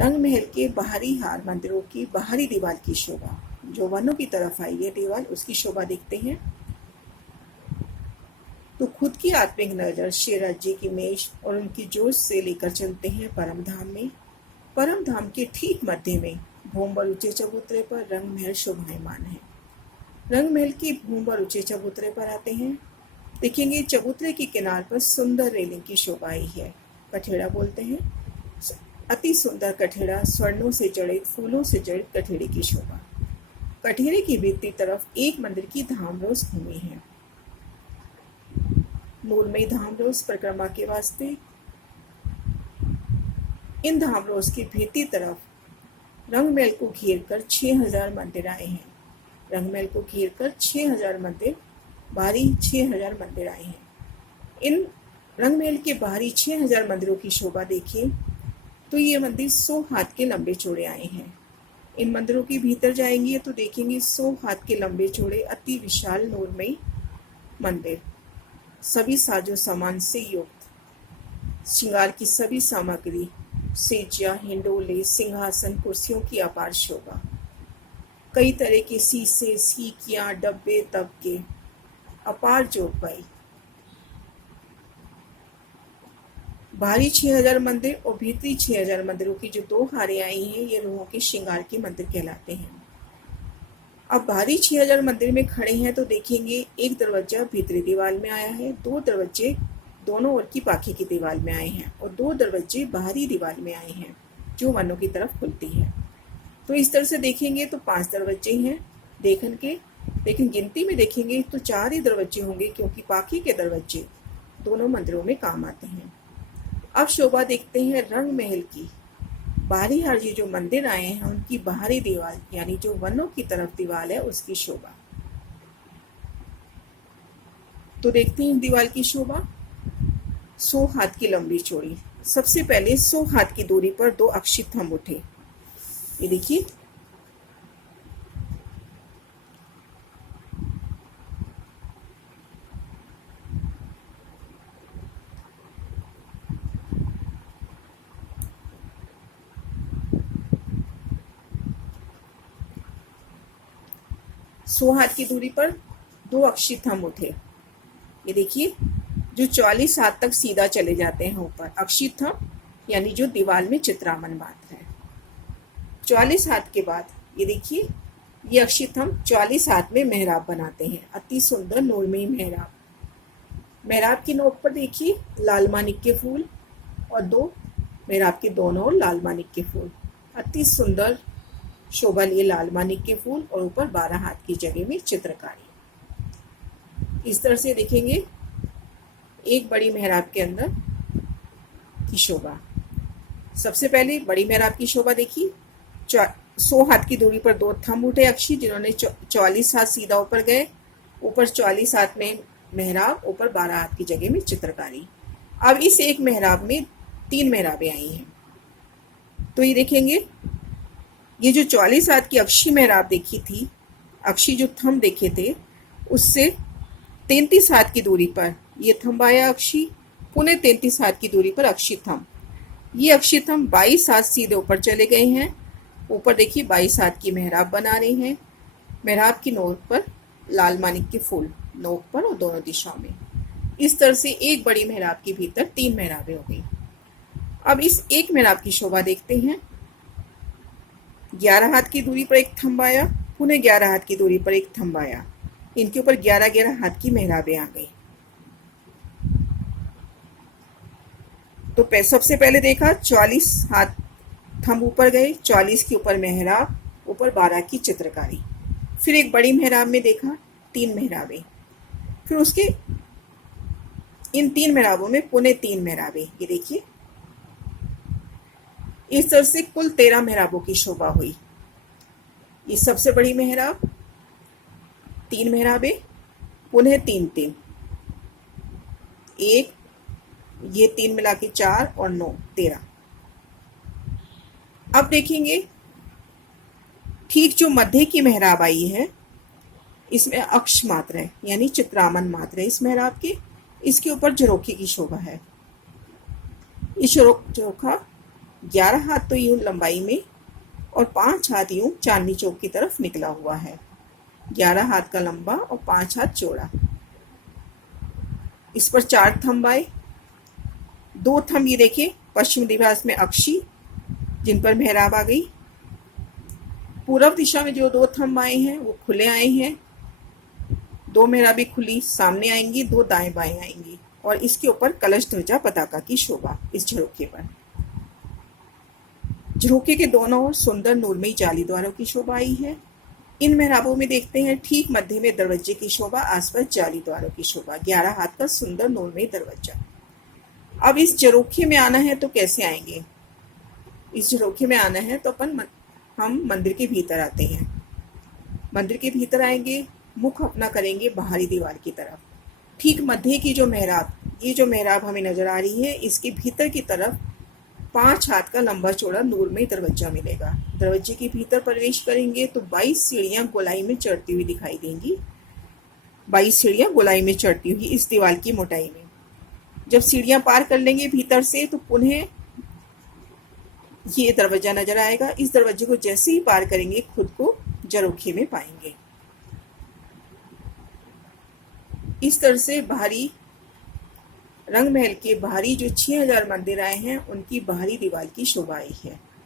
रंग महल के बाहरी हार मंदिरों की बाहरी दीवार की शोभा, जो वनों की तरफ आई है दीवार, उसकी शोभा देखते हैं। तो खुद की आत्मिक नजर शेराज जी की मेज और उनकी जोश से लेकर चलते हैं परम धाम में। परम धाम के ठीक मध्य में भूमबर ऊंचे चबूतरे पर रंग महल शोभायमान है। रंग महल की भूमबर ऊंचे चबूतरे पर आते हैं। देखेंगे चबूतरे के किनार पर सुंदर रेलिंग की शोभा आई है। कठेड़ा बोलते हैं, अति सुंदर कठेड़ा, स्वर्णों से जड़ित, फूलों से जड़ित कठेड़े की शोभा। कठेड़े की भीतरी तरफ एक मंदिर की धामरोस घूमी है। नूरमयी धामरोस परिक्रमा के वास्ते। इन धामरोस की भीतरी तरफ रंगमहल को घेर कर 6000 मंदिर आए हैं। रंगमहल को घेर कर 6000 मंदिर, बाहरी 6000 मंदिर आए हैं। इन रंगमहल के बाहरी 6000 मंदिरों की शोभा देखिए तो ये मंदिर 100 हाथ के लंबे चौड़े आए हैं। इन मंदिरों के भीतर जाएंगे तो देखेंगे 100 हाथ के लंबे चौड़े अति विशाल नूरमयी मंदिर, सभी साजो सामान से युक्त, श्रृंगार की सभी सामग्री, सेजिया, हिंडोले, सिंहासन, कुर्सियों की अपार शोभा, कई तरह के शीशे, सीकियां, डब्बे, तबके, अपार जोगबाई। बाहरी 6000 मंदिर और भीतरी 6000 मंदिरों की जो 2 हारें आई हैं, ये रूहों के श्रृंगार के मंदिर कहलाते हैं। अब बाहरी 6000 मंदिर में खड़े हैं तो देखेंगे एक दरवाजा भीतरी दीवार में आया है, 2 दरवाजे दोनों ओर की पाखी की दीवार में आए हैं और 2 दरवाजे बाहरी दीवार में आए हैं जो वनों की तरफ खुलती है। तो इस तरह से देखेंगे तो 5 दरवाजे हैं देखन के, लेकिन गिनती में देखेंगे तो 4 ही दरवाजे होंगे क्योंकि पाखी के दरवाजे दोनों मंदिरों में काम आते हैं। अब शोभा देखते हैं रंग महल की। बाहरी हार जो मंदिर आए हैं उनकी बाहरी दीवार यानी जो वनों की तरफ दीवार है उसकी शोभा। तो देखते हैं दीवार की शोभा। 100 हाथ की लंबी चौड़ी। सबसे पहले 100 हाथ की दूरी पर 2 अक्षी थंब उठे। ये देखिए, सौ हाथ की दूरी पर 2 अक्षी थंब उठे। ये देखिए, जो 44 हाथ तक सीधा चले जाते हैं ऊपर। अक्षी थंब यानी जो दीवार में चित्रामन मात्र है। 44 हाथ के बाद ये देखिए, ये अक्षी थंब 44 हाथ में मेहराब बनाते हैं। अति सुंदर नूरमयी मेहराब। मेहराब की नोक पर देखिए लाल मानिक के फूल और 2 मेहराब के दोनों ओर लाल मानिक के फूल। अति सुंदर शोभा लिए लाल मानिक के फूल और ऊपर 12 हाथ की जगह में चित्रकारी। इस तरह से देखेंगे एक बड़ी मेहराब के अंदर की शोभा। सबसे पहले बड़ी मेहराब की शोभा देखिए। 100 हाथ की दूरी पर 2 थंब उठे अक्षी, जिन्होंने 44 हाथ सीधा ऊपर गए। ऊपर 44 हाथ में मेहराब, ऊपर 12 हाथ की जगह में चित्रकारी। अब इस एक मेहराब में 3 मेहराबें आई हैं। तो ये देखेंगे, ये जो 44 हाथ की अक्षी मेहराब देखी थी, अक्षी जो थंब देखे थे, उससे 33 हाथ की दूरी पर ये थंब आया अक्षी, पुनः 33 हाथ की दूरी पर अक्षी थंब। ये अक्षी थंब 22 हाथ सीधे ऊपर चले गए हैं। ऊपर देखिए 22 हाथ की मेहराब बना रहे हैं। मेहराब की नोक पर लाल मानिक के फूल, नोक पर और दोनों दिशाओं में। इस तरह से एक बड़ी मेहराब के भीतर 3 मेहराबें हो गई। अब इस एक मेहराब की शोभा देखते हैं। 11 हाथ की दूरी पर एक थंब आया, पुनः 11 हाथ की दूरी पर एक थंब आया। इनके ऊपर 11-11 हाथ की मेहराबें आ गई। तो सबसे पहले देखा 44 हाथ थंब ऊपर गए, 44 के ऊपर मेहराब, ऊपर 12 की चित्रकारी। फिर एक बड़ी मेहराब में देखा 3 मेहराबें। फिर उसके इन 3 मेहराबों में पुनः 3 मेहराबें। ये देखिए, इस तरह से कुल 13 मेहराबों की शोभा हुई। ये सबसे बड़ी मेहराब, 3 मेहराबें, पुनः 3-3, 1, ये 3 मिला के 4 और 9, 13। अब देखेंगे ठीक जो मध्य की मेहराब आई है, इसमें अक्ष मात्र है यानी चित्रामन मात्र है इस मेहराब के। इसके ऊपर झरोखे की शोभा है। इस झरोखा 11 हाथ तो यूं लंबाई में और 5 हाथ यूं चांदनी चौक की तरफ निकला हुआ है। 11 हाथ का लंबा और 5 हाथ चौड़ा। इस पर 4 थंब आए। 2 थंब ये देखिए पश्चिम दिवस में अक्षी, जिन पर मेहराब आ गई। पूर्व दिशा में जो 2 थंब आए हैं वो खुले आए हैं। 2 मेहराबें खुली सामने आएंगी, 2 दाएं बाएं आएंगी और इसके ऊपर कलश ध्वजा पताका की शोभा इस झरोखे पर। झरोखे के दोनों ओर सुंदर नूरमयी जाली द्वारों की शोभा आई है। इन मेहराबों में देखते हैं ठीक मध्य में दरवाजे की शोभा, आसपास जाली द्वारों की शोभा। 11 हाथ का सुंदर नूरमयी दरवाजा। अब इस झरोखे में आना है तो कैसे आएंगे? इस झरोखे में आना है तो हम मंदिर के भीतर आते हैं। मंदिर के भीतर आएंगे, मुख अपना करेंगे बाहरी दीवार की तरफ। ठीक मध्य की जो मेहराब, ये जो मेहराब हमें नजर आ रही है, इसके भीतर की तरफ 5 हाथ का लंबा चौड़ा नूरमयी दरवाजा मिलेगा। दरवाजे के भीतर प्रवेश करेंगे तो 22 सीढ़ियां गोलाई में चढ़ती हुई दिखाई देंगी। 22 सीढ़ियां गोलाई में चढ़ती हुई इस दीवार की मोटाई में। जब सीढ़ियां पार कर लेंगे भीतर से तो पुनः ये दरवाजा नजर आएगा। इस दरवाजे को जैसे ही पार करेंगे खुद को झरोखे में पाएंगे। इस तरह से बाहरी रंग महल के बाहरी जो 6000 मंदिर आए हैं उनकी बाहरी दीवार की शोभा आई है।